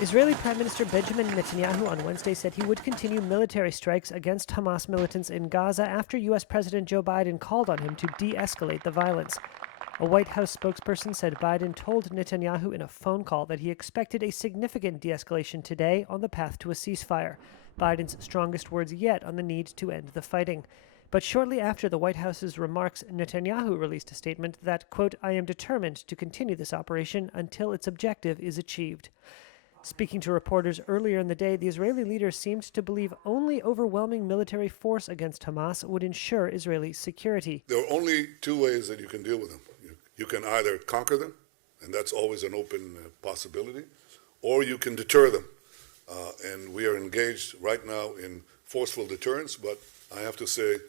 Israeli Prime Minister Benjamin Netanyahu on Wednesday said he would continue military strikes against Hamas militants in Gaza after U.S. President Joe Biden called on him to de-escalate the violence. A White House spokesperson said Biden told Netanyahu in a phone call that he expected a significant de-escalation today on the path to a ceasefire, Biden's strongest words yet on the need to end the fighting. But shortly after the White House's remarks, Netanyahu released a statement that, quote, "I am determined to continue this operation until its objective is achieved." Speaking to reporters earlier in the day, the Israeli leader seemed to believe only overwhelming military force against Hamas would ensure Israeli security. There are only two ways that you can deal with them. You can either conquer them, and that's always an open possibility, or you can deter them. And we are engaged right now in forceful deterrence, but I have to say,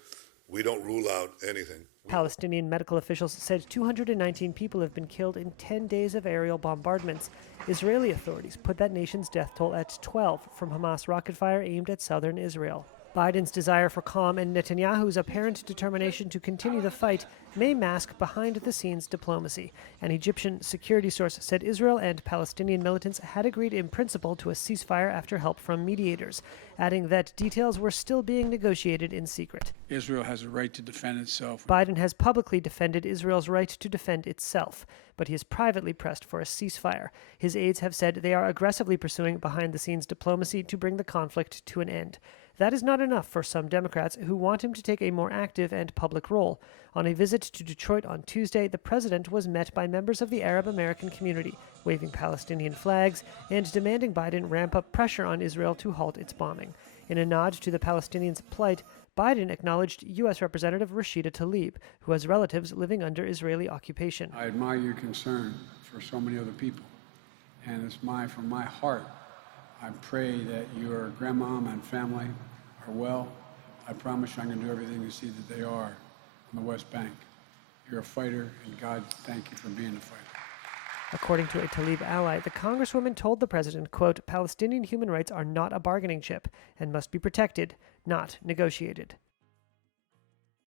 we don't rule out anything. Palestinian medical officials said 219 people have been killed in 10 days of aerial bombardments. Israeli authorities put that nation's death toll at 12 from Hamas rocket fire aimed at southern Israel. Biden's desire for calm and Netanyahu's apparent determination to continue the fight may mask behind-the-scenes diplomacy. An Egyptian security source said Israel and Palestinian militants had agreed in principle to a ceasefire after help from mediators, adding that details were still being negotiated in secret. Israel has a right to defend itself. Biden has publicly defended Israel's right to defend itself, but he has privately pressed for a ceasefire. His aides have said they are aggressively pursuing behind-the-scenes diplomacy to bring the conflict to an end. That is not enough for some Democrats who want him to take a more active and public role. On a visit to Detroit on Tuesday, the president was met by members of the Arab American community, waving Palestinian flags and demanding Biden ramp up pressure on Israel to halt its bombing. In a nod to the Palestinians' plight, Biden acknowledged U.S. Representative Rashida Tlaib, who has relatives living under Israeli occupation. I admire your concern for so many other people, and it's from my heart. I pray that your grandmom and family are well. I promise you I'm going to do everything to see that they are on the West Bank. You're a fighter, and God, thank you for being a fighter. According to a Tlaib ally, the congresswoman told the president, quote, "Palestinian human rights are not a bargaining chip and must be protected, not negotiated."